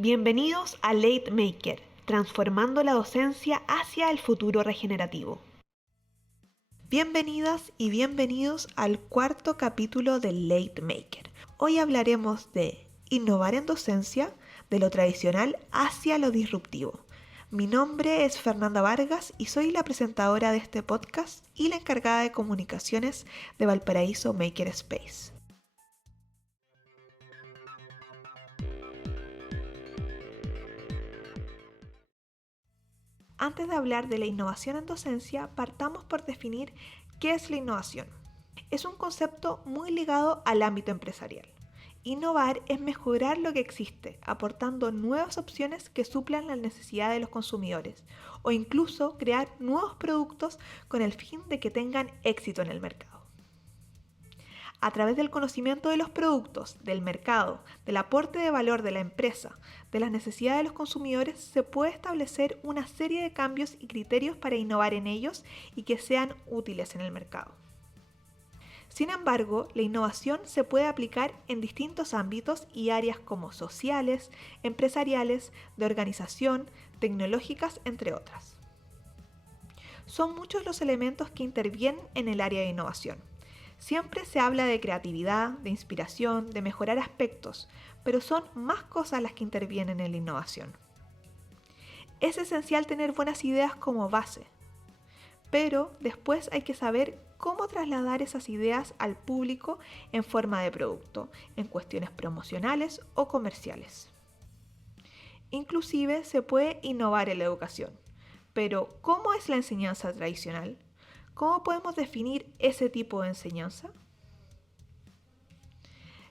Bienvenidos a Late Maker, transformando la docencia hacia el futuro regenerativo. Bienvenidas y bienvenidos al cuarto capítulo de Late Maker. Hoy hablaremos de innovar en docencia, de lo tradicional hacia lo disruptivo. Mi nombre es Fernanda Vargas y soy la presentadora de este podcast y la encargada de comunicaciones de Valparaíso Maker Space. Antes de hablar de la innovación en docencia, partamos por definir qué es la innovación. Es un concepto muy ligado al ámbito empresarial. Innovar es mejorar lo que existe, aportando nuevas opciones que suplan la necesidad de los consumidores, o incluso crear nuevos productos con el fin de que tengan éxito en el mercado. A través del conocimiento de los productos, del mercado, del aporte de valor de la empresa, de las necesidades de los consumidores, se puede establecer una serie de cambios y criterios para innovar en ellos y que sean útiles en el mercado. Sin embargo, la innovación se puede aplicar en distintos ámbitos y áreas como sociales, empresariales, de organización, tecnológicas, entre otras. Son muchos los elementos que intervienen en el área de innovación. Siempre se habla de creatividad, de inspiración, de mejorar aspectos, pero son más cosas las que intervienen en la innovación. Es esencial tener buenas ideas como base, pero después hay que saber cómo trasladar esas ideas al público en forma de producto, en cuestiones promocionales o comerciales. Inclusive se puede innovar en la educación, pero ¿cómo es la enseñanza tradicional? ¿Cómo podemos definir ese tipo de enseñanza?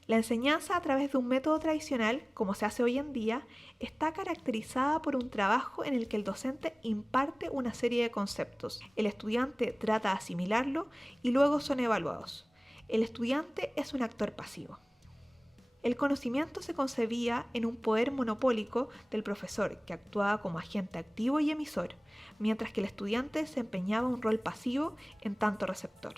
La enseñanza a través de un método tradicional, como se hace hoy en día, está caracterizada por un trabajo en el que el docente imparte una serie de conceptos. El estudiante trata de asimilarlo y luego son evaluados. El estudiante es un actor pasivo. El conocimiento se concebía en un poder monopólico del profesor, que actuaba como agente activo y emisor, mientras que el estudiante desempeñaba un rol pasivo en tanto receptor.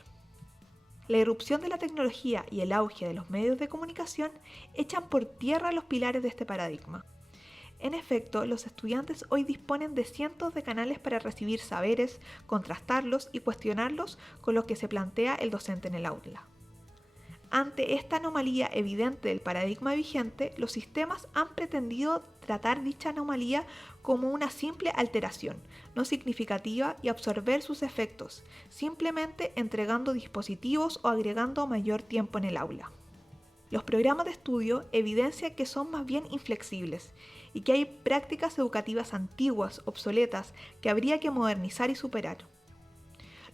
La irrupción de la tecnología y el auge de los medios de comunicación echan por tierra los pilares de este paradigma. En efecto, los estudiantes hoy disponen de cientos de canales para recibir saberes, contrastarlos y cuestionarlos con lo que se plantea el docente en el aula. Ante esta anomalía evidente del paradigma vigente, los sistemas han pretendido tratar dicha anomalía como una simple alteración, no significativa, y absorber sus efectos, simplemente entregando dispositivos o agregando mayor tiempo en el aula. Los programas de estudio evidencian que son más bien inflexibles y que hay prácticas educativas antiguas, obsoletas, que habría que modernizar y superar.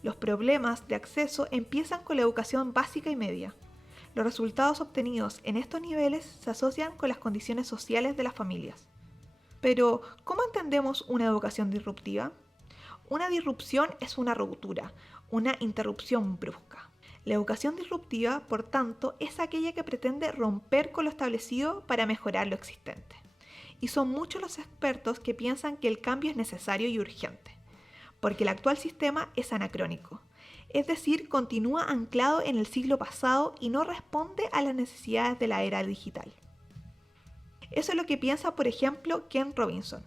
Los problemas de acceso empiezan con la educación básica y media. Los resultados obtenidos en estos niveles se asocian con las condiciones sociales de las familias. Pero, ¿cómo entendemos una educación disruptiva? Una disrupción es una ruptura, una interrupción brusca. La educación disruptiva, por tanto, es aquella que pretende romper con lo establecido para mejorar lo existente. Y son muchos los expertos que piensan que el cambio es necesario y urgente, porque el actual sistema es anacrónico. Es decir, continúa anclado en el siglo pasado y no responde a las necesidades de la era digital. Eso es lo que piensa, por ejemplo, Ken Robinson.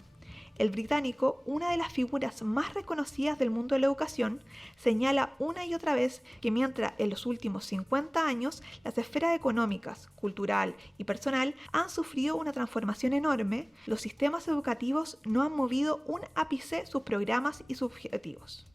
El británico, una de las figuras más reconocidas del mundo de la educación, señala una y otra vez que mientras en los últimos 50 años las esferas económicas, cultural y personal han sufrido una transformación enorme, los sistemas educativos no han movido un ápice sus programas y sus objetivos.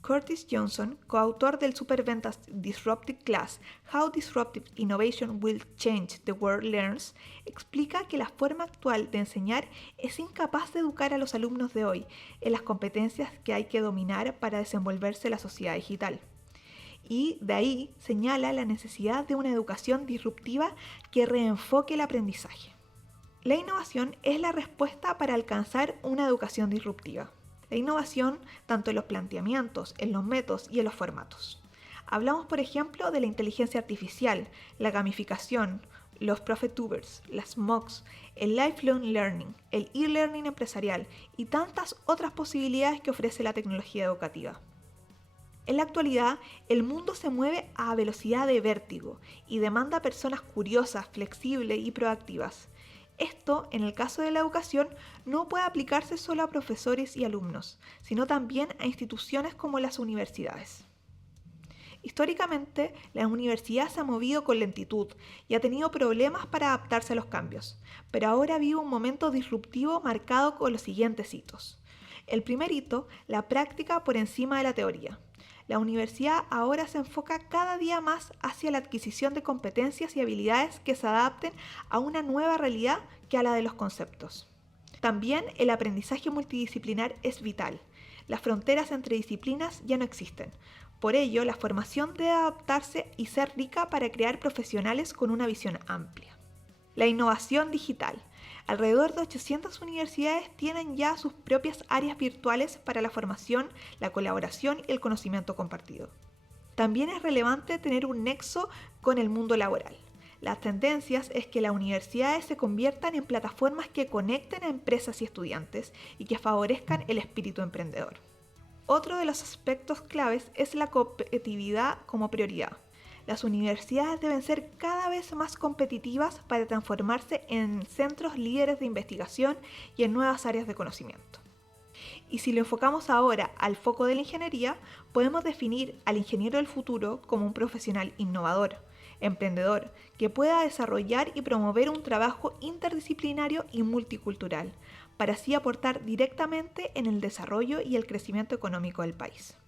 Curtis Johnson, coautor del superventas Disruptive Class, How Disruptive Innovation Will Change the World Learns, explica que la forma actual de enseñar es incapaz de educar a los alumnos de hoy en las competencias que hay que dominar para desenvolverse en la sociedad digital. Y de ahí señala la necesidad de una educación disruptiva que reenfoque el aprendizaje. La innovación es la respuesta para alcanzar una educación disruptiva. La innovación tanto en los planteamientos, en los métodos y en los formatos. Hablamos, por ejemplo, de la inteligencia artificial, la gamificación, los ProfitTubers, las MOOCs, el Lifelong Learning, el e-learning empresarial y tantas otras posibilidades que ofrece la tecnología educativa. En la actualidad, el mundo se mueve a velocidad de vértigo y demanda personas curiosas, flexibles y proactivas. Esto, en el caso de la educación, no puede aplicarse solo a profesores y alumnos, sino también a instituciones como las universidades. Históricamente, la universidad se ha movido con lentitud y ha tenido problemas para adaptarse a los cambios, pero ahora vive un momento disruptivo marcado con los siguientes hitos. El primer hito, la práctica por encima de la teoría. La universidad ahora se enfoca cada día más hacia la adquisición de competencias y habilidades que se adapten a una nueva realidad que a la de los conceptos. También el aprendizaje multidisciplinar es vital. Las fronteras entre disciplinas ya no existen. Por ello, la formación debe adaptarse y ser rica para crear profesionales con una visión amplia. La innovación digital. Alrededor de 800 universidades tienen ya sus propias áreas virtuales para la formación, la colaboración y el conocimiento compartido. También es relevante tener un nexo con el mundo laboral. Las tendencias es que las universidades se conviertan en plataformas que conecten a empresas y estudiantes y que favorezcan el espíritu emprendedor. Otro de los aspectos claves es la competitividad como prioridad. Las universidades deben ser cada vez más competitivas para transformarse en centros líderes de investigación y en nuevas áreas de conocimiento. Y si lo enfocamos ahora al foco de la ingeniería, podemos definir al ingeniero del futuro como un profesional innovador, emprendedor, que pueda desarrollar y promover un trabajo interdisciplinario y multicultural, para así aportar directamente en el desarrollo y el crecimiento económico del país.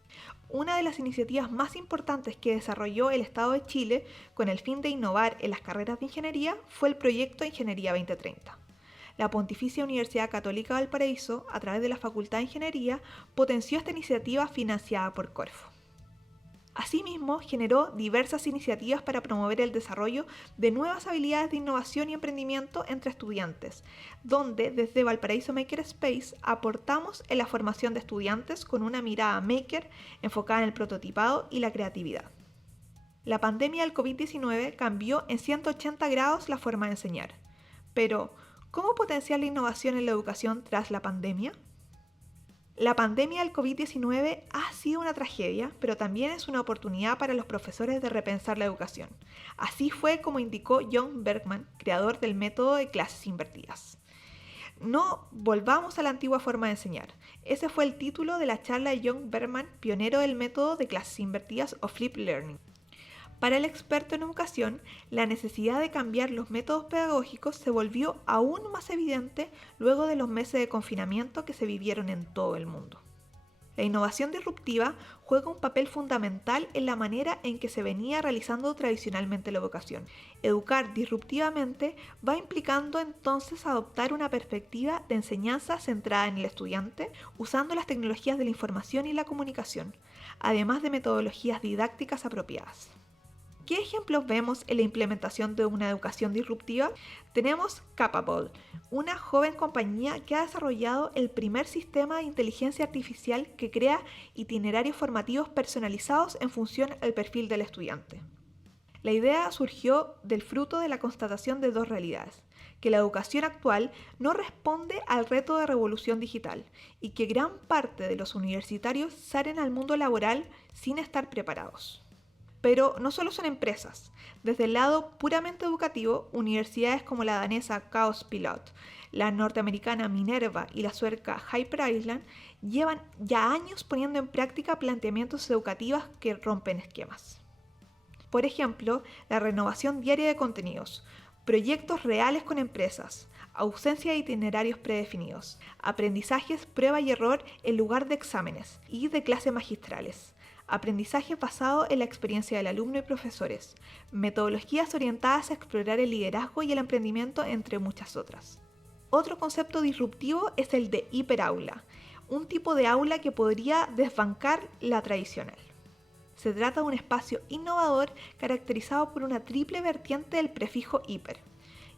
Una de las iniciativas más importantes que desarrolló el Estado de Chile con el fin de innovar en las carreras de ingeniería fue el proyecto Ingeniería 2030. La Pontificia Universidad Católica Valparaíso, a través de la Facultad de Ingeniería, potenció esta iniciativa financiada por Corfo. Asimismo, generó diversas iniciativas para promover el desarrollo de nuevas habilidades de innovación y emprendimiento entre estudiantes, donde desde Valparaíso Makerspace aportamos en la formación de estudiantes con una mirada maker enfocada en el prototipado y la creatividad. La pandemia del COVID-19 cambió en 180 grados la forma de enseñar. Pero, ¿cómo potenciar la innovación en la educación tras la pandemia? La pandemia del COVID-19 ha sido una tragedia, pero también es una oportunidad para los profesores de repensar la educación. Así fue como indicó John Bergman, creador del método de clases invertidas. No volvamos a la antigua forma de enseñar. Ese fue el título de la charla de John Bergman, pionero del método de clases invertidas o Flipped Learning. Para el experto en educación, la necesidad de cambiar los métodos pedagógicos se volvió aún más evidente luego de los meses de confinamiento que se vivieron en todo el mundo. La innovación disruptiva juega un papel fundamental en la manera en que se venía realizando tradicionalmente la educación. Educar disruptivamente va implicando entonces adoptar una perspectiva de enseñanza centrada en el estudiante, usando las tecnologías de la información y la comunicación, además de metodologías didácticas apropiadas. ¿Qué ejemplos vemos en la implementación de una educación disruptiva? Tenemos Capable, una joven compañía que ha desarrollado el primer sistema de inteligencia artificial que crea itinerarios formativos personalizados en función al perfil del estudiante. La idea surgió del fruto de la constatación de dos realidades: que la educación actual no responde al reto de revolución digital y que gran parte de los universitarios salen al mundo laboral sin estar preparados. Pero no solo son empresas. Desde el lado puramente educativo, universidades como la danesa Chaos Pilot, la norteamericana Minerva y la sueca Hyper Island llevan ya años poniendo en práctica planteamientos educativos que rompen esquemas. Por ejemplo, la renovación diaria de contenidos, proyectos reales con empresas, ausencia de itinerarios predefinidos, aprendizajes prueba y error en lugar de exámenes y de clases magistrales, aprendizaje basado en la experiencia del alumno y profesores, metodologías orientadas a explorar el liderazgo y el emprendimiento, entre muchas otras. Otro concepto disruptivo es el de hiperaula, un tipo de aula que podría desbancar la tradicional. Se trata de un espacio innovador caracterizado por una triple vertiente del prefijo hiper.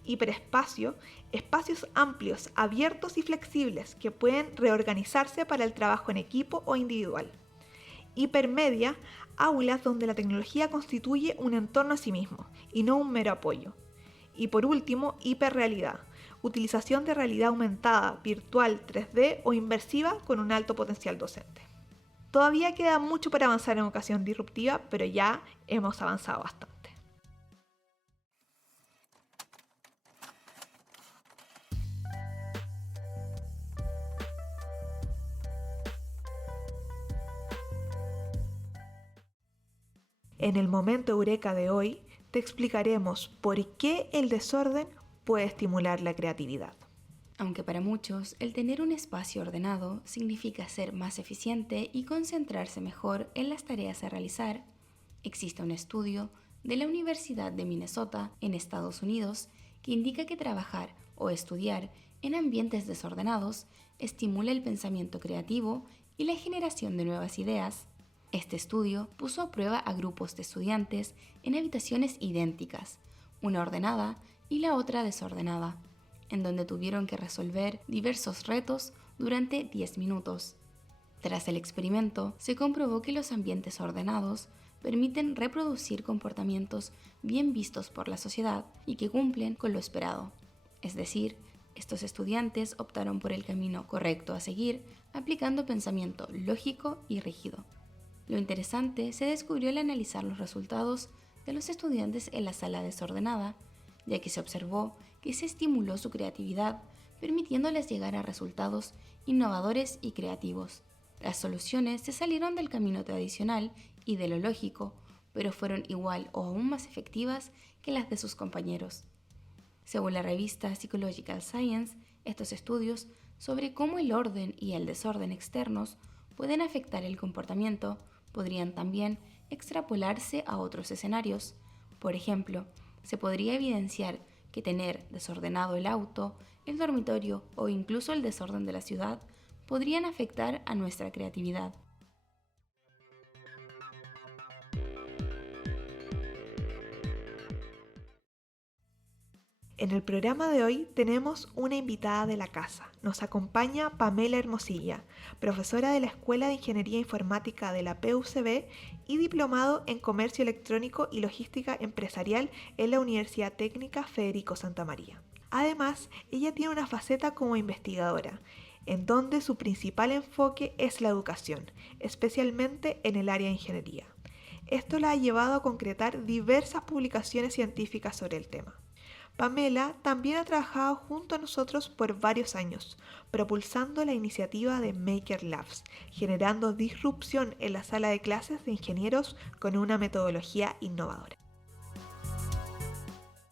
Hiperespacio, espacios amplios, abiertos y flexibles que pueden reorganizarse para el trabajo en equipo o individual. Hipermedia, aulas donde la tecnología constituye un entorno a sí mismo y no un mero apoyo. Y por último, hiperrealidad, utilización de realidad aumentada, virtual, 3D o inmersiva con un alto potencial docente. Todavía queda mucho para avanzar en educación disruptiva, pero ya hemos avanzado bastante. En el momento eureka de hoy, te explicaremos por qué el desorden puede estimular la creatividad. Aunque para muchos el tener un espacio ordenado significa ser más eficiente y concentrarse mejor en las tareas a realizar, existe un estudio de la Universidad de Minnesota en Estados Unidos que indica que trabajar o estudiar en ambientes desordenados estimula el pensamiento creativo y la generación de nuevas ideas. Este estudio puso a prueba a grupos de estudiantes en habitaciones idénticas, una ordenada y la otra desordenada, en donde tuvieron que resolver diversos retos durante 10 minutos. Tras el experimento, se comprobó que los ambientes ordenados permiten reproducir comportamientos bien vistos por la sociedad y que cumplen con lo esperado. Es decir, estos estudiantes optaron por el camino correcto a seguir, aplicando pensamiento lógico y rígido. Lo interesante se descubrió al analizar los resultados de los estudiantes en la sala desordenada, ya que se observó que se estimuló su creatividad, permitiéndoles llegar a resultados innovadores y creativos. Las soluciones se salieron del camino tradicional y de lo lógico, pero fueron igual o aún más efectivas que las de sus compañeros. Según la revista Psychological Science, estos estudios sobre cómo el orden y el desorden externos pueden afectar el comportamiento podrían también extrapolarse a otros escenarios. Por ejemplo, se podría evidenciar que tener desordenado el auto, el dormitorio o incluso el desorden de la ciudad podrían afectar a nuestra creatividad. En el programa de hoy tenemos una invitada de la casa. Nos acompaña Pamela Hermosilla, profesora de la Escuela de Ingeniería Informática de la PUCB y diplomado en Comercio Electrónico y Logística Empresarial en la Universidad Técnica Federico Santa María. Además, ella tiene una faceta como investigadora, en donde su principal enfoque es la educación, especialmente en el área de ingeniería. Esto la ha llevado a concretar diversas publicaciones científicas sobre el tema. Pamela también ha trabajado junto a nosotros por varios años, propulsando la iniciativa de Maker Labs, generando disrupción en la sala de clases de ingenieros con una metodología innovadora.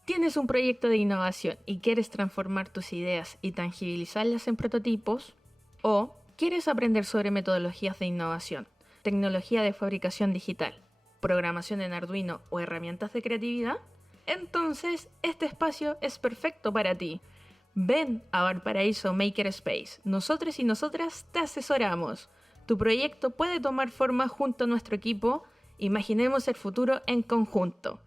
¿Tienes un proyecto de innovación y quieres transformar tus ideas y tangibilizarlas en prototipos? ¿O quieres aprender sobre metodologías de innovación, tecnología de fabricación digital, programación en Arduino o herramientas de creatividad? Entonces, este espacio es perfecto para ti. Ven a Valparaíso Makerspace. Nosotros y nosotras te asesoramos. Tu proyecto puede tomar forma junto a nuestro equipo. Imaginemos el futuro en conjunto.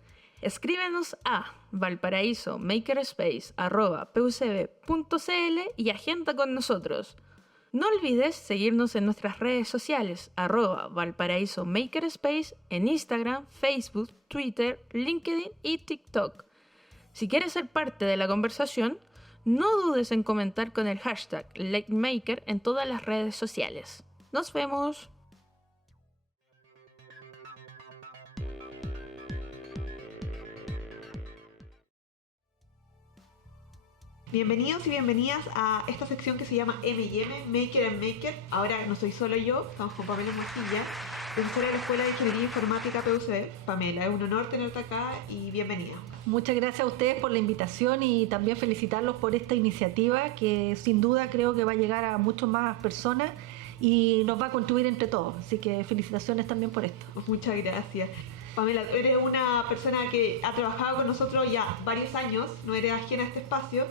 Escríbenos a valparaisomakerspace@pucb.cl y agenda con nosotros. No olvides seguirnos en nuestras redes sociales, @Valparaíso Makerspace en Instagram, Facebook, Twitter, LinkedIn y TikTok. Si quieres ser parte de la conversación, no dudes en comentar con el hashtag LateMaker en todas las redes sociales. ¡Nos vemos! Bienvenidos y bienvenidas a esta sección que se llama M&M, Maker and Maker. Ahora no soy solo yo, estamos con Pamela Hermosilla, profesora de la Escuela de Ingeniería Informática PUCB. Pamela, es un honor tenerte acá y bienvenida. Muchas gracias a ustedes por la invitación y también felicitarlos por esta iniciativa que sin duda creo que va a llegar a muchas más personas y nos va a contribuir entre todos. Así que felicitaciones también por esto. Muchas gracias. Pamela, tú eres una persona que ha trabajado con nosotros ya varios años, no eres ajena a este espacio.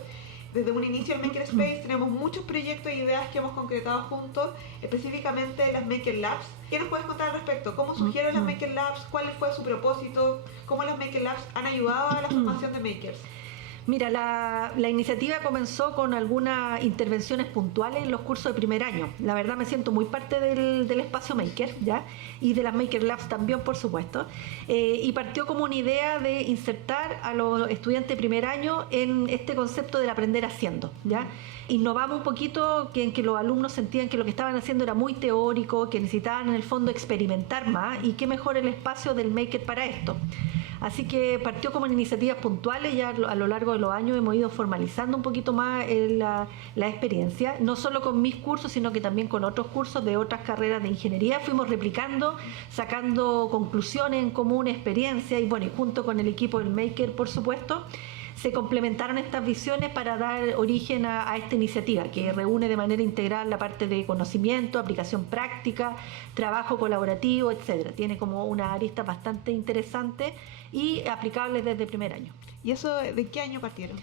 Desde un inicio en Makerspace tenemos muchos proyectos e ideas que hemos concretado juntos, específicamente las Maker Labs. ¿Qué nos puedes contar al respecto? ¿Cómo surgieron las Maker Labs? ¿Cuál fue su propósito? ¿Cómo las Maker Labs han ayudado a la formación de makers? Mira, la iniciativa comenzó con algunas intervenciones puntuales en los cursos de primer año. La verdad me siento muy parte del espacio Maker, ¿ya? Y de las Maker Labs también, por supuesto. Y partió como una idea de insertar a los estudiantes de primer año en este concepto del aprender haciendo, ¿ya? Innovamos un poquito en que los alumnos sentían que lo que estaban haciendo era muy teórico, que necesitaban en el fondo experimentar más y qué mejor el espacio del Maker para esto. Así que partió como en iniciativas puntuales, ya a lo largo de los años hemos ido formalizando un poquito más la experiencia, no solo con mis cursos, sino que también con otros cursos de otras carreras de ingeniería. Fuimos replicando, sacando conclusiones en común, experiencias, y bueno, y junto con el equipo del Maker, por supuesto, se complementaron estas visiones para dar origen a esta iniciativa que reúne de manera integral la parte de conocimiento, aplicación práctica, trabajo colaborativo, etcétera. Tiene como una arista bastante interesante y aplicable desde primer año. ¿Y eso de qué año partieron?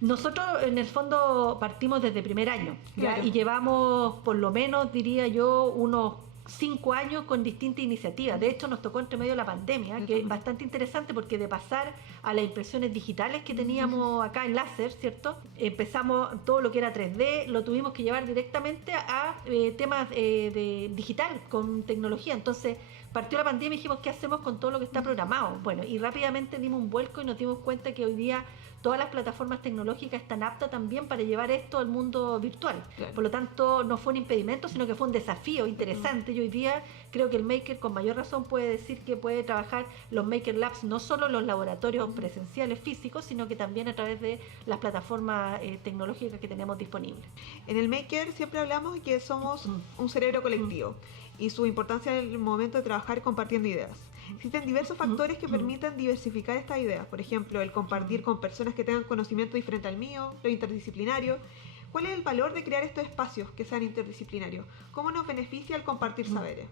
Nosotros en el fondo partimos desde primer año, ¿ya? Claro. Y llevamos por lo menos, diría yo, unos 5 años con distintas iniciativas. De hecho, nos tocó entre medio la pandemia, que es bastante interesante porque de pasar a las impresiones digitales que teníamos acá en láser, ¿cierto? Empezamos todo lo que era 3D, lo tuvimos que llevar directamente a temas de digital, con tecnología. Entonces, partió la pandemia y dijimos, ¿qué hacemos con todo lo que está programado? Bueno, y rápidamente dimos un vuelco y nos dimos cuenta que hoy día todas las plataformas tecnológicas están aptas también para llevar esto al mundo virtual. Claro. Por lo tanto, no fue un impedimento, sino que fue un desafío interesante. Y hoy día creo que el Maker con mayor razón puede decir que puede trabajar los Maker Labs no solo en los laboratorios presenciales físicos, sino que también a través de las plataformas tecnológicas que tenemos disponibles. En el Maker siempre hablamos de que somos un cerebro colectivo y su importancia en el momento de trabajar compartiendo ideas. Existen diversos factores que permiten diversificar estas ideas, por ejemplo, el compartir con personas que tengan conocimiento diferente al mío, lo interdisciplinario. ¿Cuál es el valor de crear estos espacios que sean interdisciplinarios? ¿Cómo nos beneficia el compartir saberes?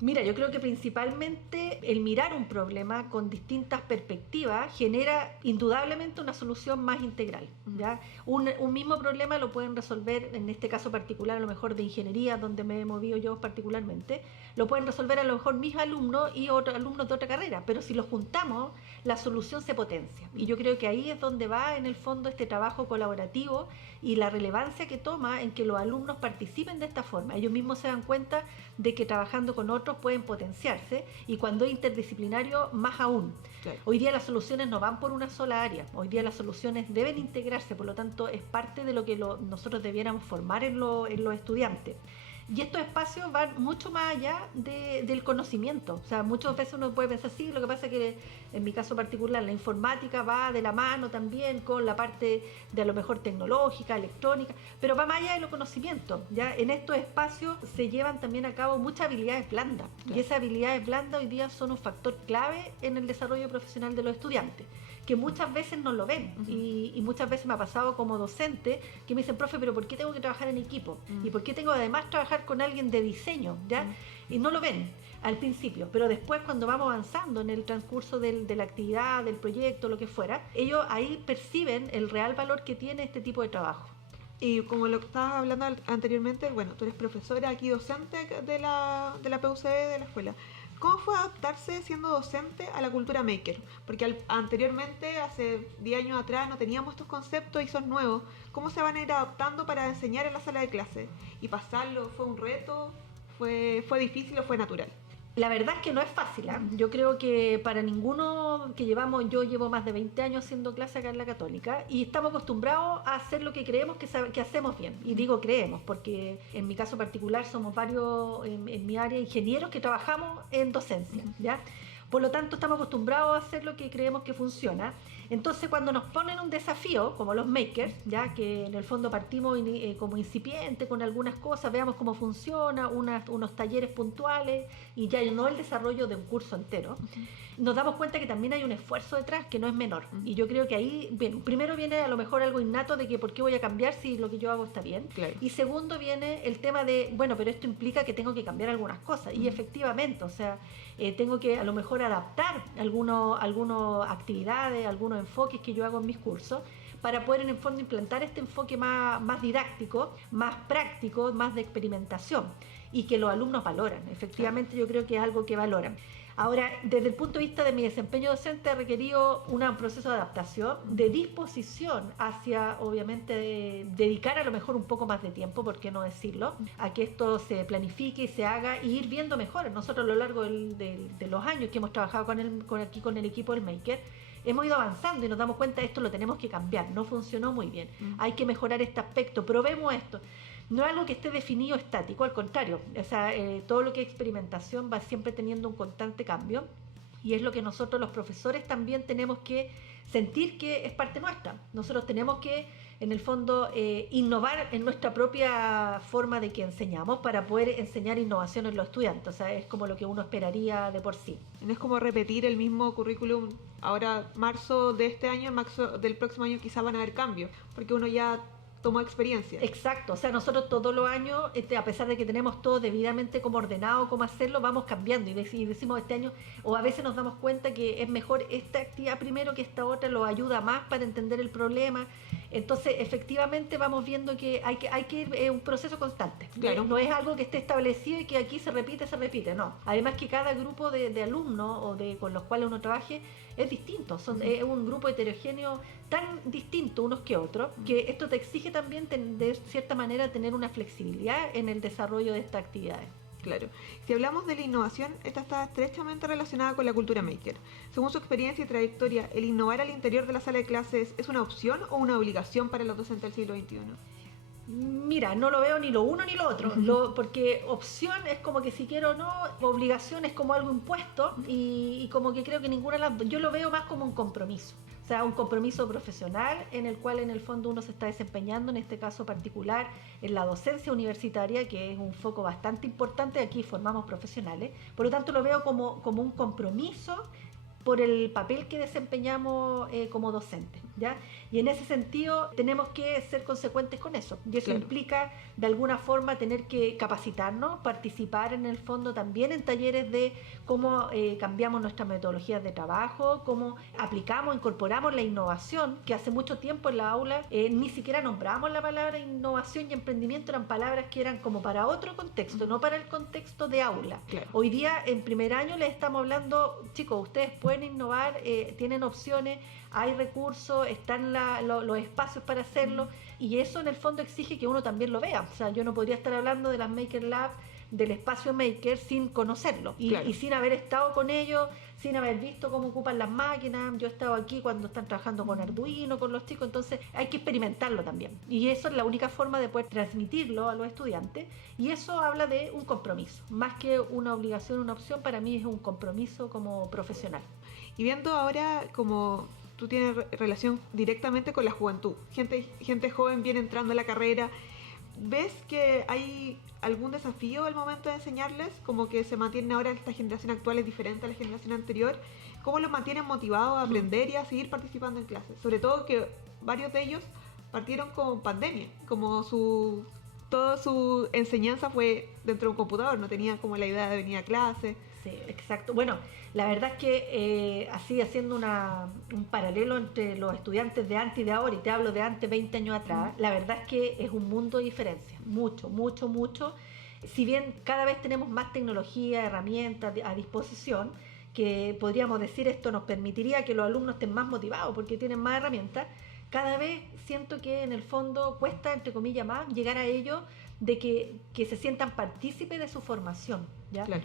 Mira, yo creo que principalmente el mirar un problema con distintas perspectivas genera indudablemente una solución más integral, ¿ya? Un mismo problema lo pueden resolver, en este caso particular a lo mejor de ingeniería, donde me he movido yo particularmente, lo pueden resolver a lo mejor mis alumnos y otros alumnos de otra carrera, pero si los juntamos, la solución se potencia. Y yo creo que ahí es donde va en el fondo este trabajo colaborativo y la relevancia que toma en que los alumnos participen de esta forma. Ellos mismos se dan cuenta de que trabajando con otros pueden potenciarse, y cuando es interdisciplinario más aún. Claro. Hoy día las soluciones no van por una sola área, hoy día las soluciones deben integrarse, por lo tanto es parte de lo que nosotros debiéramos formar en los estudiantes. Y estos espacios van mucho más allá del conocimiento. O sea, muchas veces uno puede pensar, sí, lo que pasa es que en mi caso particular la informática va de la mano también con la parte de a lo mejor tecnológica, electrónica, pero va más allá de los conocimientos. ¿Ya? En estos espacios se llevan también a cabo muchas habilidades blandas. Claro. Y esas habilidades blandas hoy día son un factor clave en el desarrollo profesional de los estudiantes, que muchas veces no lo ven. Y muchas veces me ha pasado como docente que me dicen, profe, pero ¿por qué tengo que trabajar en equipo? ¿Y por qué tengo además trabajar con alguien de diseño? ¿Ya? Y no lo ven al principio, pero después cuando vamos avanzando en el transcurso de la actividad, del proyecto, lo que fuera, ellos ahí perciben el real valor que tiene este tipo de trabajo. Y como lo que estabas hablando anteriormente, bueno, tú eres profesora aquí, docente de la PUC de la escuela. ¿Cómo fue adaptarse siendo docente a la cultura maker? Porque anteriormente, hace 10 años atrás, no teníamos estos conceptos y son nuevos. ¿Cómo se van a ir adaptando para enseñar en la sala de clase? ¿Y pasarlo fue un reto? ¿Fue difícil o fue natural? La verdad es que no es fácil, ¿eh? Yo creo que para ninguno que yo llevo más de 20 años haciendo clase acá en la Católica y estamos acostumbrados a hacer lo que creemos que hacemos bien. Y digo creemos porque en mi caso particular somos varios en mi área ingenieros que trabajamos en docencia, ¿ya? Por lo tanto, estamos acostumbrados a hacer lo que creemos que funciona. Entonces, cuando nos ponen un desafío, como los makers, ya que en el fondo partimos como incipiente con algunas cosas, veamos cómo funciona, unos talleres puntuales y ya no el desarrollo de un curso entero, nos damos cuenta que también hay un esfuerzo detrás que no es menor. Y yo creo que ahí, bien, primero viene a lo mejor algo innato de que por qué voy a cambiar si lo que yo hago está bien. Claro. Y segundo viene el tema de, bueno, pero esto implica que tengo que cambiar algunas cosas. Y efectivamente, o sea, tengo que a lo mejor adaptar algunas actividades, algunos enfoques que yo hago en mis cursos para poder en el fondo implantar este enfoque más didáctico, más práctico, más de experimentación y que los alumnos valoran. Efectivamente, yo creo que es algo que valoran. Ahora, desde el punto de vista de mi desempeño docente, ha requerido un proceso de adaptación, de disposición hacia, obviamente, dedicar a lo mejor un poco más de tiempo, por qué no decirlo, a que esto se planifique y se haga y ir viendo mejor. Nosotros a lo largo de los años que hemos trabajado con el equipo del Maker, hemos ido avanzando y nos damos cuenta de esto lo tenemos que cambiar, no funcionó muy bien, hay que mejorar este aspecto, probemos esto. No es algo que esté definido estático, al contrario, o sea, todo lo que es experimentación va siempre teniendo un constante cambio. Y es lo que nosotros los profesores también tenemos que sentir que es parte nuestra. Nosotros tenemos que, en el fondo, innovar en nuestra propia forma de que enseñamos para poder enseñar innovación en los estudiantes. O sea, es como lo que uno esperaría de por sí. No es como repetir el mismo currículum. Ahora, marzo de este año, marzo del próximo año quizás van a haber cambios, porque uno ya tomó experiencia. Exacto, o sea, nosotros todos los años, a pesar de que tenemos todo debidamente como ordenado, cómo hacerlo, vamos cambiando y decimos este año, o a veces nos damos cuenta que es mejor esta actividad primero que esta otra, lo ayuda más para entender el problema. Entonces, efectivamente vamos viendo que hay que ir un proceso constante. Claro. No es algo que esté establecido y que aquí se repite, no. Además que cada grupo de alumnos o con los cuales uno trabaje es distinto, es un grupo heterogéneo tan distinto unos que otros, que esto te exige también de cierta manera tener una flexibilidad en el desarrollo de estas actividades. Claro. Si hablamos de la innovación, esta está estrechamente relacionada con la cultura maker. Según su experiencia y trayectoria, ¿el innovar al interior de la sala de clases es una opción o una obligación para los docentes del siglo XXI? Mira, no lo veo ni lo uno ni lo otro, porque opción es como que si quiero o no, obligación es como algo impuesto y como que creo que ninguna de las dos, yo lo veo más como un compromiso. O sea, un compromiso profesional en el cual en el fondo uno se está desempeñando, en este caso particular, en la docencia universitaria, que es un foco bastante importante, aquí formamos profesionales, por lo tanto lo veo como un compromiso por el papel que desempeñamos como docentes, ¿ya? Y en ese sentido tenemos que ser consecuentes con eso, y eso claro. implica de alguna forma tener que capacitarnos, participar en el fondo también en talleres de cómo cambiamos nuestras metodologías de trabajo, cómo aplicamos, incorporamos la innovación, que hace mucho tiempo en la aula ni siquiera nombramos la palabra innovación y emprendimiento, eran palabras que eran como para otro contexto, no para el contexto de aula. Claro. Hoy día en primer año les estamos hablando, chicos, ustedes pueden innovar, tienen opciones, hay recursos, están los espacios para hacerlo, y eso en el fondo exige que uno también lo vea. O sea, yo no podría estar hablando de las Maker Lab, del espacio Maker, sin conocerlo y sin haber estado con ellos, sin haber visto cómo ocupan las máquinas. Yo he estado aquí cuando están trabajando con Arduino, con los chicos, entonces hay que experimentarlo también, y eso es la única forma de poder transmitirlo a los estudiantes, y eso habla de un compromiso, más que una obligación, una opción. Para mí es un compromiso como profesional. Y viendo ahora como tú tienes relación directamente con la juventud, gente joven viene entrando a la carrera, ¿ves que hay algún desafío al momento de enseñarles? Como que se mantiene ahora esta generación actual es diferente a la generación anterior. ¿Cómo los mantienen motivados a aprender y a seguir participando en clases? Sobre todo que varios de ellos partieron con pandemia, como toda su enseñanza fue dentro de un computador, no tenían como la idea de venir a clase. Sí, exacto. Bueno, la verdad es que así haciendo un paralelo entre los estudiantes de antes y de ahora, y te hablo de antes, 20 años atrás, la verdad es que es un mundo de diferencia, mucho. Si bien cada vez tenemos más tecnología, herramientas a disposición, que podríamos decir esto nos permitiría que los alumnos estén más motivados porque tienen más herramientas, cada vez siento que en el fondo cuesta, entre comillas, más llegar a ellos, de que se sientan partícipes de su formación, ¿ya? Claro.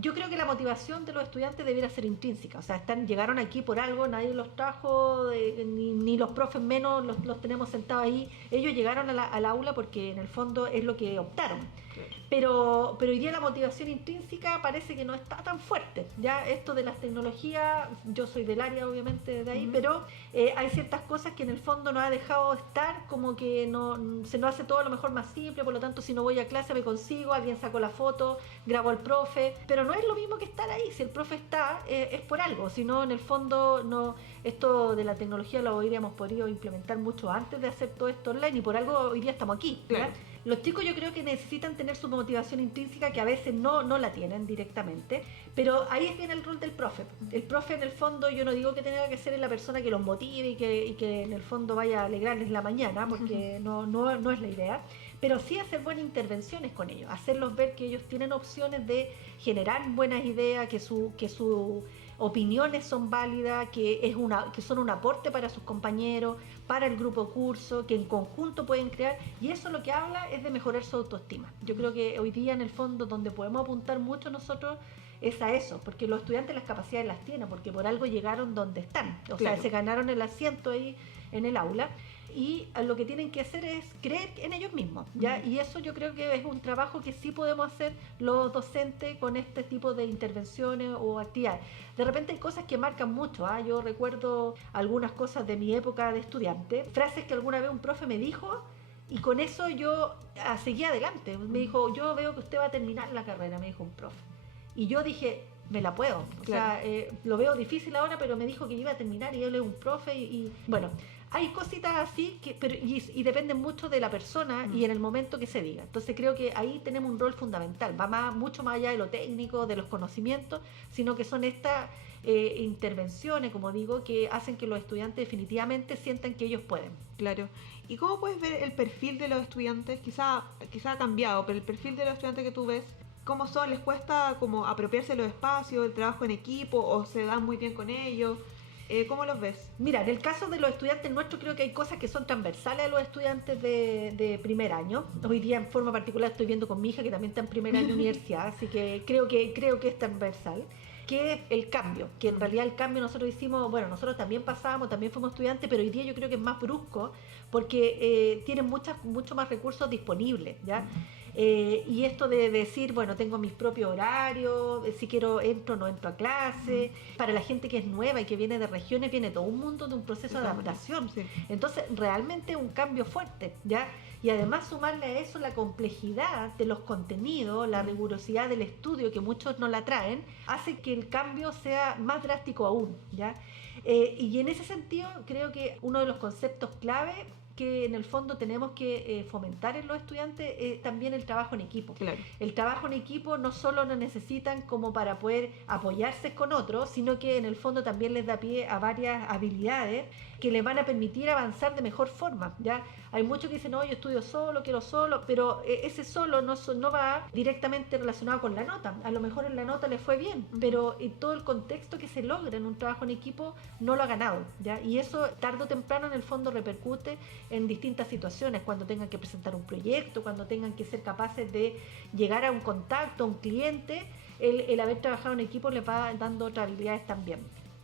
Yo creo que la motivación de los estudiantes debiera ser intrínseca, o sea, llegaron aquí por algo, nadie los trajo, ni los profes menos los tenemos sentados ahí, ellos llegaron al aula porque en el fondo es lo que optaron. Claro. Pero hoy día la motivación intrínseca parece que no está tan fuerte. Ya esto de las tecnologías, yo soy del área obviamente de ahí, pero hay ciertas cosas que en el fondo nos ha dejado estar, como que se nos hace todo a lo mejor más simple, por lo tanto si no voy a clase me consigo, alguien sacó la foto, grabó al profe, pero no es lo mismo que estar ahí. Si el profe está, es por algo, si no en el fondo no. Esto de la tecnología lo habríamos podido implementar mucho antes de hacer todo esto online, y por algo hoy día estamos aquí, ¿verdad? Claro. Los chicos yo creo que necesitan tener su motivación intrínseca, que a veces no la tienen directamente, pero ahí es bien el rol del profe. El profe en el fondo, yo no digo que tenga que ser la persona que los motive y que en el fondo vaya a alegrarles la mañana, porque no es la idea, pero sí hacer buenas intervenciones con ellos, hacerlos ver que ellos tienen opciones de generar buenas ideas, que sus opiniones son válidas, que son un aporte para sus compañeros, para el grupo curso, que en conjunto pueden crear, y eso lo que habla es de mejorar su autoestima. Yo creo que hoy día en el fondo donde podemos apuntar mucho nosotros es a eso, porque los estudiantes las capacidades las tienen, porque por algo llegaron donde están, o claro. sea, se ganaron el asiento ahí en el aula. y lo que tienen que hacer es creer en ellos mismos, ¿ya? Y eso yo creo que es un trabajo que sí podemos hacer los docentes con este tipo de intervenciones o actividades. De repente hay cosas que marcan mucho, ¿ah? Yo recuerdo algunas cosas de mi época de estudiante, frases que alguna vez un profe me dijo, y con eso yo seguí adelante. Me dijo, yo veo que usted va a terminar la carrera, me dijo un profe. Y yo dije, me la puedo. O sea, lo veo difícil ahora, pero me dijo que iba a terminar y él es un profe. Y bueno, hay cositas así y dependen mucho de la persona y en el momento que se diga. Entonces creo que ahí tenemos un rol fundamental. Va mucho más allá de lo técnico, de los conocimientos, sino que son estas intervenciones, como digo, que hacen que los estudiantes definitivamente sientan que ellos pueden. Claro. ¿Y cómo puedes ver el perfil de los estudiantes? Quizá ha cambiado, pero el perfil de los estudiantes que tú ves, ¿cómo son? ¿Les cuesta como apropiarse de los espacios, el trabajo en equipo, o se dan muy bien con ellos? ¿Cómo los ves? Mira, en el caso de los estudiantes nuestros creo que hay cosas que son transversales a los estudiantes de primer año. Hoy día en forma particular estoy viendo con mi hija que también está en primer año de universidad, así que creo que es transversal. Que es el cambio, que en realidad el cambio nosotros hicimos, bueno, nosotros también pasábamos, también fuimos estudiantes, pero hoy día yo creo que es más brusco porque tienen mucho más recursos disponibles, ¿ya? Y esto de decir, bueno, tengo mis propios horarios, si quiero entro o no entro a clase. Para la gente que es nueva y que viene de regiones, viene todo un mundo de un proceso de adaptación. Sí. Entonces, realmente es un cambio fuerte, ¿ya? Y además sumarle a eso la complejidad de los contenidos, la rigurosidad del estudio, que muchos no la traen, hace que el cambio sea más drástico aún, ¿ya? Y en ese sentido, creo que uno de los conceptos clave que en el fondo tenemos que fomentar en los estudiantes es también el trabajo en equipo. Claro. El trabajo en equipo no solo lo necesitan como para poder apoyarse con otros, sino que en el fondo también les da pie a varias habilidades que les van a permitir avanzar de mejor forma, ¿ya? Hay muchos que dicen, no, yo estudio solo, quiero solo, pero ese solo no va directamente relacionado con la nota. A lo mejor en la nota le fue bien, pero todo el contexto que se logra en un trabajo en equipo no lo ha ganado, ¿ya? Y eso tarde o temprano en el fondo repercute en distintas situaciones, cuando tengan que presentar un proyecto, cuando tengan que ser capaces de llegar a un contacto, a un cliente, el haber trabajado en equipo les va dando otras habilidades también.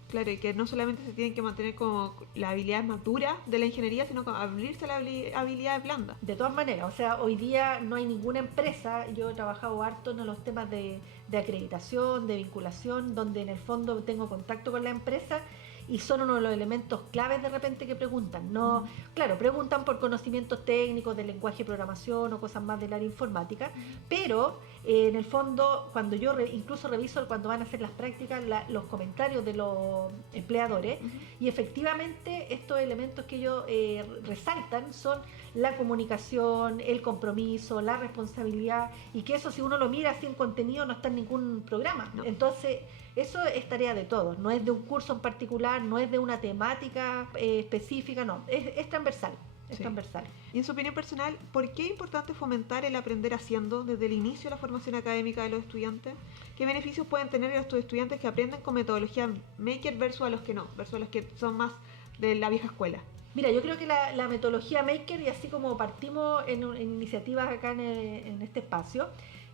Claro, y que no solamente se tienen que mantener como las habilidades maduras de la ingeniería, sino que abrirse a las habilidades blandas. De todas maneras, o sea, hoy día no hay ninguna empresa, yo he trabajado harto en los temas de acreditación, de vinculación, donde en el fondo tengo contacto con la empresa y son uno de los elementos claves de repente que preguntan. No, claro, preguntan por conocimientos técnicos de lenguaje de programación o cosas más del área informática, pero en el fondo, cuando yo incluso reviso cuando van a hacer las prácticas, los comentarios de los empleadores, y efectivamente estos elementos que ellos resaltan son la comunicación, el compromiso, la responsabilidad, y que eso si uno lo mira así en contenido no está en ningún programa. No. Entonces, eso es tarea de todos, no es de un curso en particular, no es de una temática específica, no, es transversal. Es transversal. Y en su opinión personal, ¿por qué es importante fomentar el aprender haciendo desde el inicio de la formación académica de los estudiantes? ¿Qué beneficios pueden tener estos estudiantes que aprenden con metodología maker versus a los que no, versus a los que son más de la vieja escuela? Mira, yo creo que la metodología maker, y así como partimos en iniciativas acá en este espacio,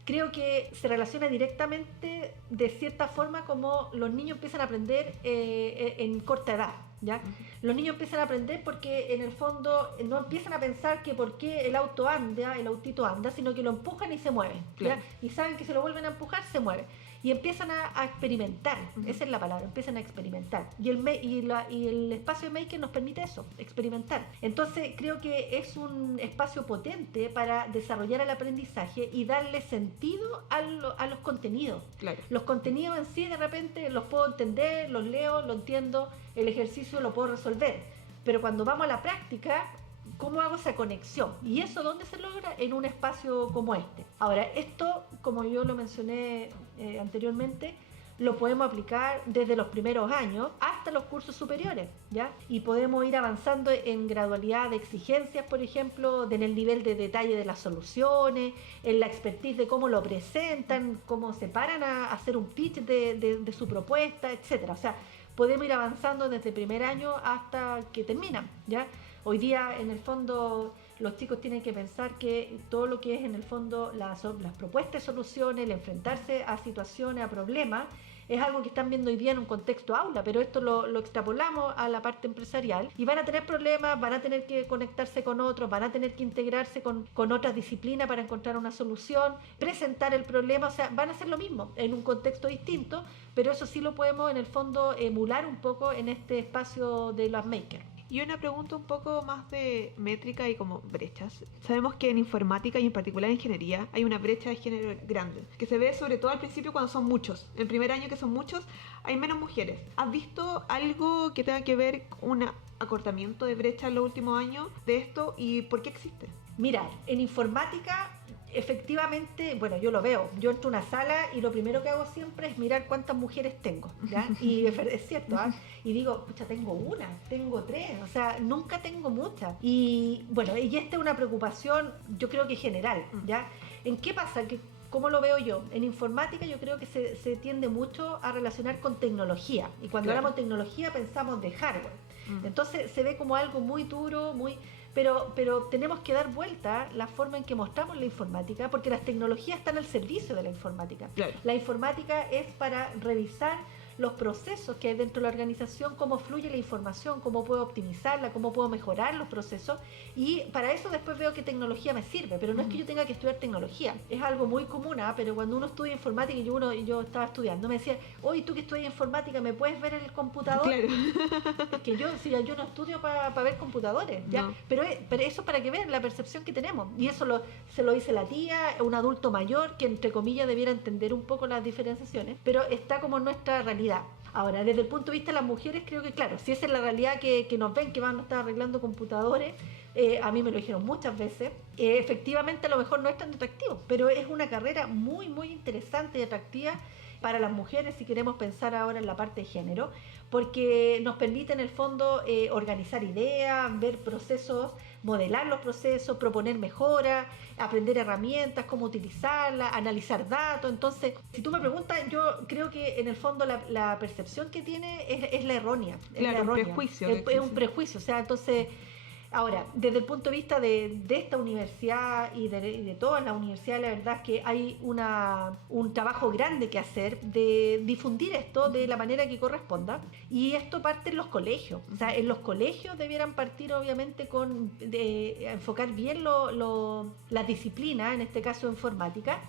creo que se relaciona directamente de cierta forma como los niños empiezan a aprender en corta edad, ¿ya? Los niños empiezan a aprender porque en el fondo no empiezan a pensar que por qué el autito anda, sino que lo empujan y se mueve, ¿ya? Claro. Y saben que si lo vuelven a empujar, se mueve. Y empiezan a experimentar, esa es la palabra, empiezan a experimentar. Y el espacio de Maker nos permite eso, experimentar. Entonces creo que es un espacio potente para desarrollar el aprendizaje y darle sentido a los contenidos. Claro. Los contenidos en sí de repente los puedo entender, los leo, lo entiendo, el ejercicio lo puedo resolver. Pero cuando vamos a la práctica, ¿cómo hago esa conexión? ¿Y eso dónde se logra? En un espacio como este. Ahora, esto, como yo lo mencioné anteriormente, lo podemos aplicar desde los primeros años hasta los cursos superiores, ¿ya? Y podemos ir avanzando en gradualidad de exigencias, por ejemplo, en el nivel de detalle de las soluciones, en la expertise de cómo lo presentan, cómo se paran a hacer un pitch de su propuesta, etcétera. O sea, podemos ir avanzando desde el primer año hasta que terminan, ¿ya? Hoy día, en el fondo, los chicos tienen que pensar que todo lo que es, en el fondo, las propuestas de soluciones, el enfrentarse a situaciones, a problemas, es algo que están viendo hoy día en un contexto aula, pero esto lo extrapolamos a la parte empresarial y van a tener problemas, van a tener que conectarse con otros, van a tener que integrarse con otras disciplinas para encontrar una solución, presentar el problema, o sea, van a hacer lo mismo en un contexto distinto, pero eso sí lo podemos en el fondo emular un poco en este espacio de las makers. Y una pregunta un poco más de métrica y como brechas. Sabemos que en informática y en particular en ingeniería hay una brecha de género grande, que se ve sobre todo al principio cuando son muchos. El primer año que son muchos, hay menos mujeres. ¿Has visto algo que tenga que ver con un acortamiento de brecha en los últimos años de esto y por qué existe? Mira, en informática efectivamente, bueno, yo lo veo, yo entro a una sala y lo primero que hago siempre es mirar cuántas mujeres tengo, ¿ya? Y es cierto, ¿eh? Y digo, pucha, tengo una, tengo tres, o sea, nunca tengo muchas. Y bueno, y esta es una preocupación, yo creo que general, ¿ya? ¿En qué pasa? ¿Cómo lo veo yo? En informática yo creo que se tiende mucho a relacionar con tecnología. Y cuando hablamos de tecnología pensamos de hardware. Entonces se ve como algo muy duro, pero tenemos que dar vuelta la forma en que mostramos la informática, porque las tecnologías están al servicio de la informática. Claro. La informática es para revisar los procesos que hay dentro de la organización, cómo fluye la información, cómo puedo optimizarla, cómo puedo mejorar los procesos, y para eso después veo qué tecnología me sirve, pero no es que yo tenga que estudiar tecnología, es algo muy común, pero cuando uno estudia informática, y yo estaba estudiando, me decía, oye, tú que estudias informática, ¿me puedes ver el computador? Claro. Es que yo no estudio para ver computadores, ¿ya? No. Pero eso para que vean la percepción que tenemos, y eso se lo dice la tía, un adulto mayor, que entre comillas debiera entender un poco las diferenciaciones, pero está como en nuestra realidad. Ahora, desde el punto de vista de las mujeres, creo que claro, si esa es la realidad que nos ven, que van a estar arreglando computadores, a mí me lo dijeron muchas veces, efectivamente a lo mejor no es tan atractivo, pero es una carrera muy, muy interesante y atractiva para las mujeres si queremos pensar ahora en la parte de género, porque nos permite en el fondo organizar ideas, ver procesos, modelar los procesos, proponer mejoras, aprender herramientas, cómo utilizarlas, analizar datos. Entonces, si tú me preguntas, yo creo que en el fondo la percepción que tiene es la errónea. Claro, un prejuicio. Es un prejuicio, o sea, entonces... Ahora, desde el punto de vista de esta universidad y de todas las universidades, la verdad es que hay un trabajo grande que hacer de difundir esto de la manera que corresponda, y esto parte en los colegios. O sea, en los colegios debieran partir obviamente de enfocar bien las disciplinas, en este caso informática,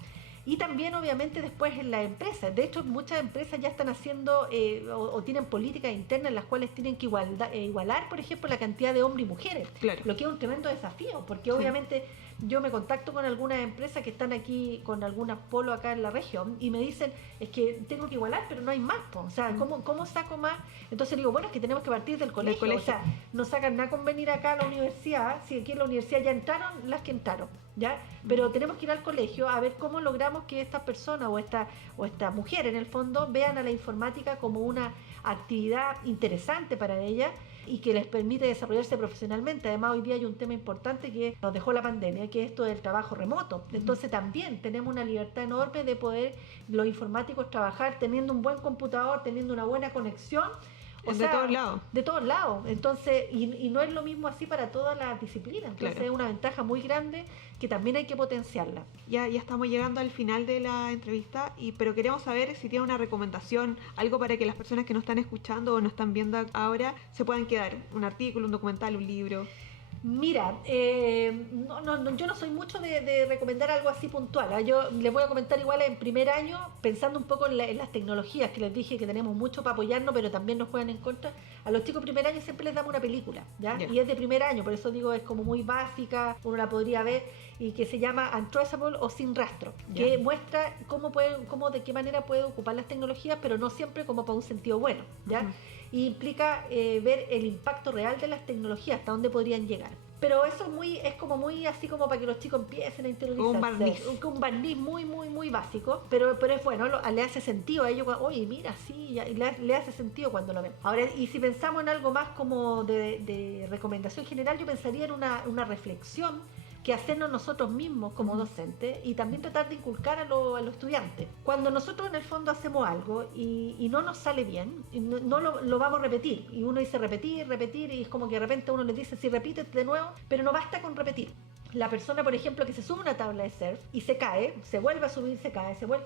y también obviamente después en las empresas. De hecho, muchas empresas ya están haciendo o tienen políticas internas en las cuales tienen que igualar, por ejemplo, la cantidad de hombres y mujeres. Claro. Lo que es un tremendo desafío, porque obviamente yo me contacto con algunas empresas que están aquí, con algunas polos acá en la región, y me dicen, es que tengo que igualar, pero no hay más, o sea, ¿cómo saco más? Entonces digo, bueno, es que tenemos que partir del colegio. O sea, no sacan nada con venir acá a la universidad, si aquí en la universidad ya entraron las que entraron, ¿ya? Pero tenemos que ir al colegio a ver cómo logramos que estas personas o esta mujer en el fondo vean a la informática como una actividad interesante para ellas y que les permite desarrollarse profesionalmente. Además, hoy día hay un tema importante que nos dejó la pandemia, que es esto del trabajo remoto. Entonces también tenemos una libertad enorme de poder los informáticos trabajar teniendo un buen computador, teniendo una buena conexión. De todos lados. De todos lados. Entonces, y no es lo mismo así para todas las disciplinas. Entonces es una ventaja muy grande que también hay que potenciarla. Ya estamos llegando al final de la entrevista, pero queremos saber si tiene una recomendación, algo para que las personas que nos están escuchando o nos están viendo ahora se puedan quedar. Un artículo, un documental, un libro. Mira, yo no soy mucho de recomendar algo así puntual. Yo les voy a comentar igual en primer año, pensando un poco en las tecnologías, que les dije que tenemos mucho para apoyarnos, pero también nos juegan en contra. A los chicos primer año siempre les damos una película, ¿ya? Y es de primer año, por eso digo, es como muy básica, uno la podría ver, y que se llama Untraceable o Sin Rastro, que muestra cómo de qué manera puede ocupar las tecnologías, pero no siempre como para un sentido bueno, ¿ya? Y implica ver el impacto real de las tecnologías, hasta dónde podrían llegar. Pero eso es como muy así como para que los chicos empiecen a interiorizarse. Un barniz muy, muy, muy básico, pero es bueno, le hace sentido a ellos. Oye, mira, sí, le hace sentido cuando lo ven. Ahora, y si pensamos en algo más como de recomendación general, yo pensaría en una reflexión que hacernos nosotros mismos como docentes y también tratar de inculcar a los estudiantes. Cuando nosotros en el fondo hacemos algo y no nos sale bien, y no lo vamos a repetir, y uno dice repetir, y es como que de repente uno les dice, sí, repítete de nuevo, pero no basta con repetir. La persona, por ejemplo, que se sube a una tabla de surf y se cae, se vuelve a subir, se cae, se vuelve...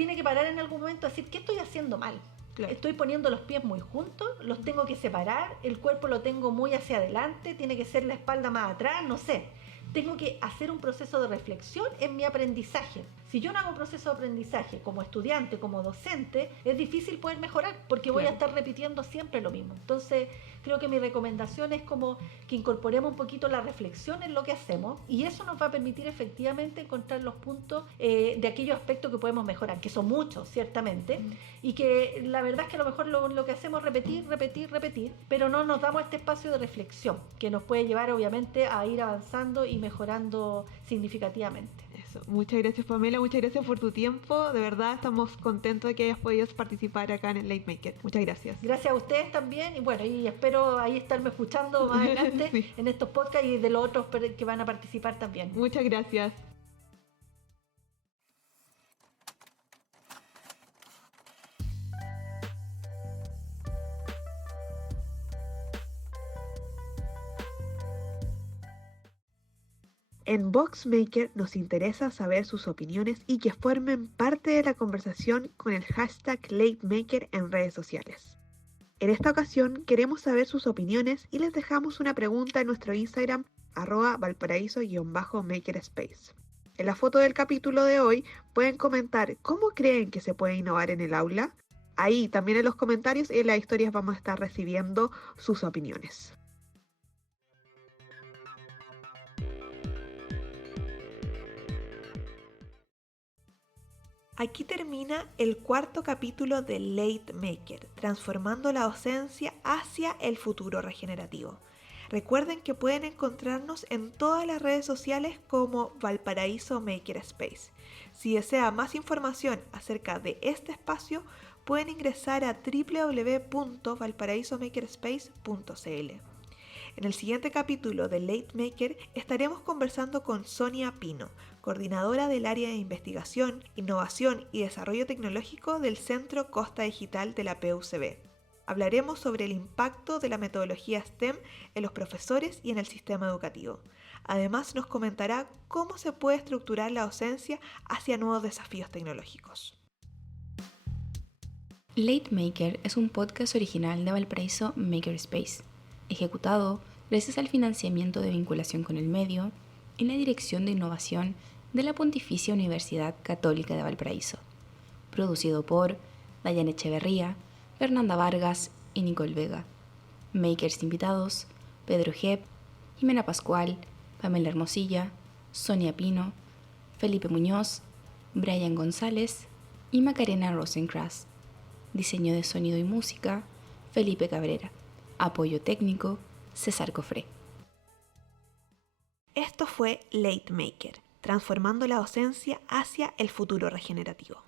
tiene que parar en algún momento a decir, ¿qué estoy haciendo mal? Claro. Estoy poniendo los pies muy juntos, los tengo que separar, el cuerpo lo tengo muy hacia adelante, tiene que ser la espalda más atrás, no sé. Tengo que hacer un proceso de reflexión en mi aprendizaje. Si yo no hago un proceso de aprendizaje como estudiante, como docente, es difícil poder mejorar porque voy a estar repitiendo siempre lo mismo. Entonces, creo que mi recomendación es como que incorporemos un poquito la reflexión en lo que hacemos y eso nos va a permitir efectivamente encontrar los puntos de aquellos aspectos que podemos mejorar, que son muchos, ciertamente, y que la verdad es que a lo mejor lo que hacemos es repetir, pero no nos damos este espacio de reflexión que nos puede llevar obviamente a ir avanzando y mejorando significativamente. Eso. Muchas gracias, Pamela, muchas gracias por tu tiempo. De verdad estamos contentos de que hayas podido participar acá en el Late Maker. Muchas gracias. Gracias a ustedes también y bueno, y espero ahí estarme escuchando más adelante Sí. en estos podcasts y de los otros que van a participar también. Muchas gracias. En Boxmaker nos interesa saber sus opiniones y que formen parte de la conversación con el hashtag LateMaker en redes sociales. En esta ocasión queremos saber sus opiniones y les dejamos una pregunta en nuestro Instagram @valparaíso_makerspace. En la foto del capítulo de hoy pueden comentar cómo creen que se puede innovar en el aula. Ahí también en los comentarios y en las historias vamos a estar recibiendo sus opiniones. Aquí termina el cuarto capítulo de Late Maker, transformando la docencia hacia el futuro regenerativo. Recuerden que pueden encontrarnos en todas las redes sociales como Valparaíso Makerspace. Si desea más información acerca de este espacio, pueden ingresar a www.valparaísomakerspace.cl. En el siguiente capítulo de Late Maker estaremos conversando con Sonia Pino, coordinadora del área de investigación, innovación y desarrollo tecnológico del Centro Costa Digital de la PUCB. Hablaremos sobre el impacto de la metodología STEM en los profesores y en el sistema educativo. Además, nos comentará cómo se puede estructurar la docencia hacia nuevos desafíos tecnológicos. Late Maker es un podcast original de Valparaíso Makerspace, ejecutado gracias al financiamiento de vinculación con el medio en la Dirección de Innovación de la Pontificia Universidad Católica de Valparaíso, producido por Dayana Echeverría, Fernanda Vargas y Nicole Vega. Makers invitados: Pedro Jep, Jimena Pascual, Pamela Hermosilla, Sonia Pino, Felipe Muñoz, Brian González y Macarena Rosencrantz. Diseño de sonido y música: Felipe Cabrera. Apoyo técnico: César Cofré. Esto fue Late Maker, transformando la docencia hacia el futuro regenerativo.